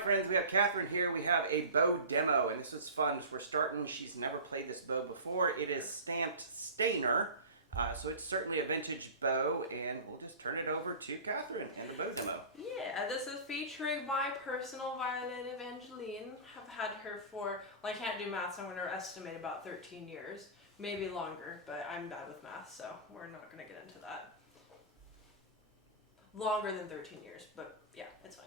Alright friends, we have Catherine here. We have a bow demo, and this is fun. We're starting. She's never played this bow before. It is stamped Stainer, so it's certainly a vintage bow, and we'll just turn it over to Catherine and the bow demo. Yeah, this is featuring my personal violin, Evangeline. I've had her for, well, I can't do math, so I'm going to estimate about 13 years. Maybe longer, but I'm bad with math, so we're not going to get into that. Longer than 13 years, but yeah, it's fine.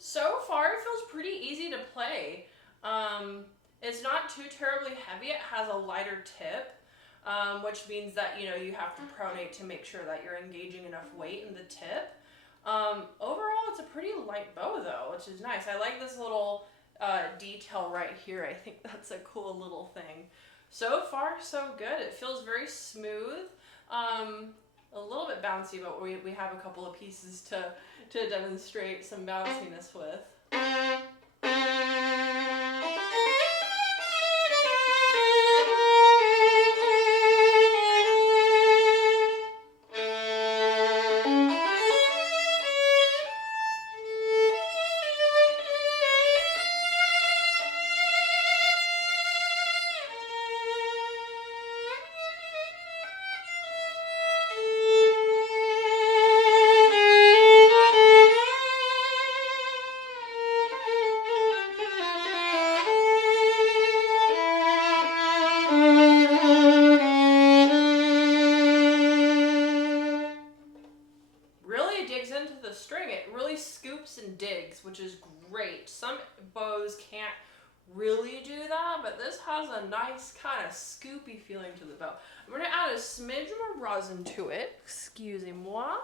So far, it feels pretty easy to play. It's not too terribly heavy. It has a lighter tip, which means that you have to pronate to make sure that you're engaging enough weight in the tip. Overall, it's a pretty light bow though, which is nice. I like this little detail right here. I think that's a cool little thing. So far, so good. It feels very smooth. A little bit bouncy, but we have a couple of pieces to demonstrate some bounciness with. Digs into the string. It really scoops and digs, which is great. Some bows can't really do that, but this has a nice kind of scoopy feeling to the bow. I'm going to add a smidge more rosin to it. Excusez-moi.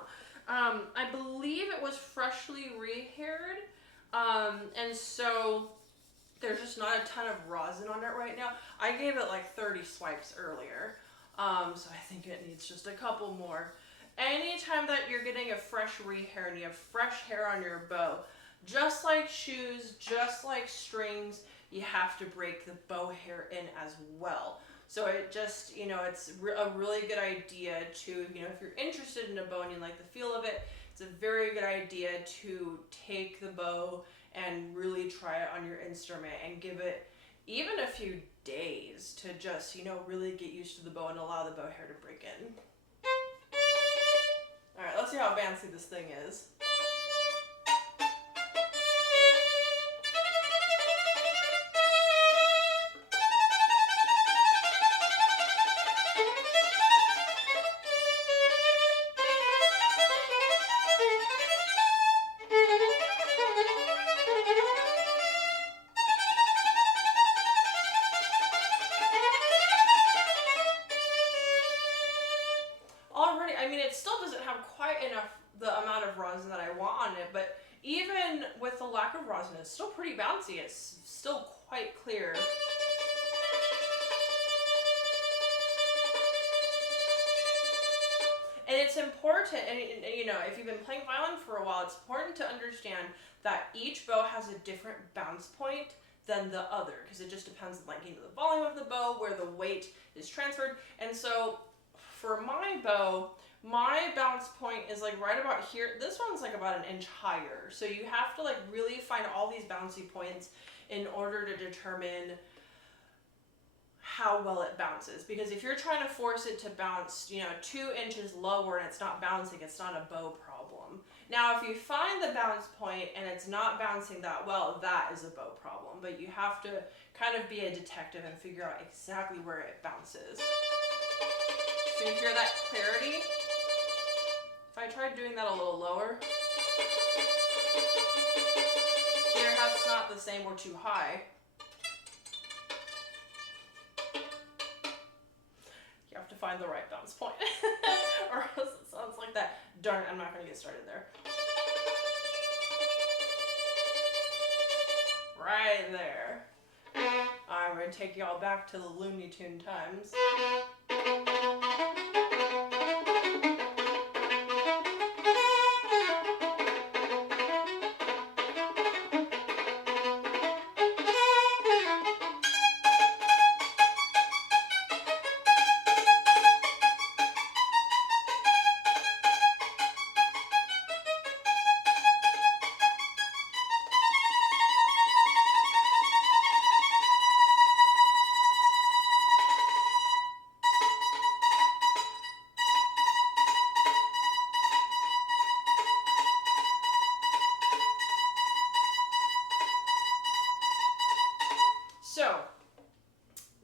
I believe it was freshly rehaired, and so there's just not a ton of rosin on it right now. I gave it like 30 swipes earlier, so I think it needs just a couple more. Anytime that you're getting a fresh rehair and you have fresh hair on your bow, just like shoes, just like strings, you have to break the bow hair in as well. So it just, it's a really good idea to, if you're interested in a bow and you like the feel of it, it's a very good idea to take the bow and really try it on your instrument and give it even a few days to just, really get used to the bow and allow the bow hair to break in. All right, let's see how bouncy this thing is. Already, I mean, it still doesn't have quite enough, the amount of rosin that I want on it, but even with the lack of rosin, it's still pretty bouncy. It's still quite clear. And it's important, and if you've been playing violin for a while, it's important to understand that each bow has a different bounce point than the other, because it just depends on the volume of the bow, where the weight is transferred. And so for my bow, my bounce point is right about here. This one's about an inch higher. So you have to really find all these bouncy points in order to determine how well it bounces. Because if you're trying to force it to bounce, 2 inches lower and it's not bouncing, it's not a bow problem. Now, if you find the bounce point and it's not bouncing that well, that is a bow problem. But you have to kind of be a detective and figure out exactly where it bounces. So you hear that clarity? If I tried doing that a little lower, hear how it's not the same or too high. You have to find the right bounce point, or else it sounds like that Darn it, I'm not going to get started there. Right there. I'm going to take y'all back to the Looney Tune times. So,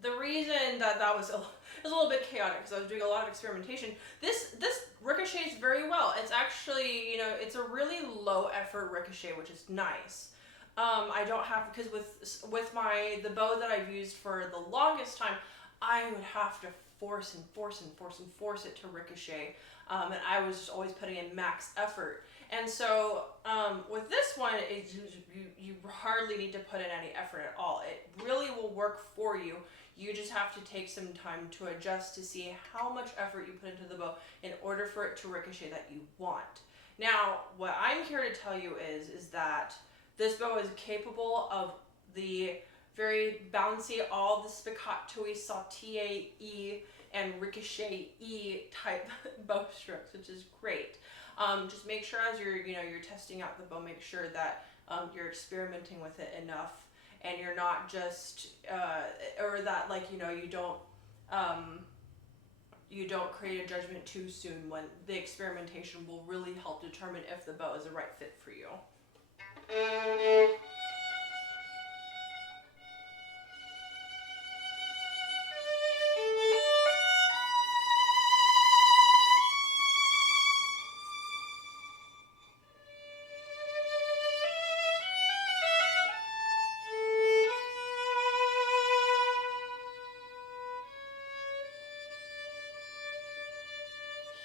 the reason that was a little bit chaotic because I was doing a lot of experimentation. This ricochets very well. It's actually, it's a really low effort ricochet, which is nice. I don't have, because with the bow that I've used for the longest time, I would have to force it to ricochet, and I was just always putting in max effort. And so with this one, you hardly need to put in any effort at all. It really will work for you. You just have to take some time to adjust to see how much effort you put into the bow in order for it to ricochet that you want. Now, what I'm here to tell you is that this bow is capable of the very bouncy, all the spiccato-y, saute-y, and ricochet-y type bow strokes, which is great. Just make sure as you're testing out the bow, make sure that you're experimenting with it enough, and you're not just or that you don't create a judgment too soon when the experimentation will really help determine if the bow is the right fit for you.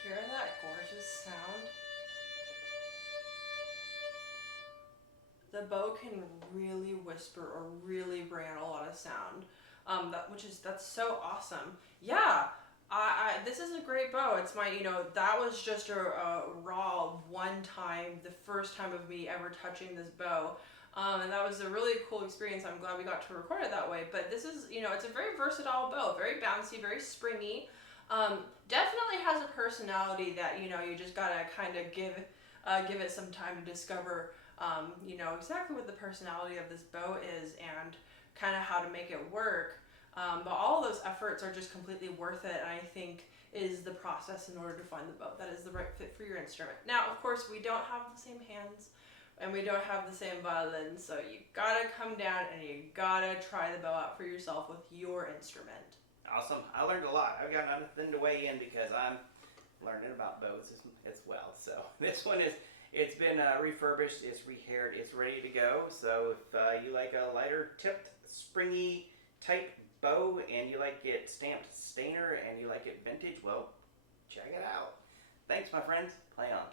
Hear that gorgeous sound? The bow can really whisper or really bring out a lot of sound, that's so awesome. Yeah, this is a great bow. It's my, that was just a raw one time, the first time of me ever touching this bow. And that was a really cool experience. I'm glad we got to record it that way. But this is, it's a very versatile bow, very bouncy, very springy. Definitely has a personality that, you just gotta kind of give it some time to discover, exactly what the personality of this bow is and kind of how to make it work. But all of those efforts are just completely worth it, and I think is the process in order to find the bow that is the right fit for your instrument. Now, of course, we don't have the same hands, and we don't have the same violin, so you gotta come down and you gotta try the bow out for yourself with your instrument. Awesome. I learned a lot. I've got nothing to weigh in because I'm learning about bows as well. So this one it's been refurbished, it's rehaired, it's ready to go. So if you like a lighter tipped, springy type bow and you like it stamped Stainer and you like it vintage, well, check it out. Thanks, my friends. Play on.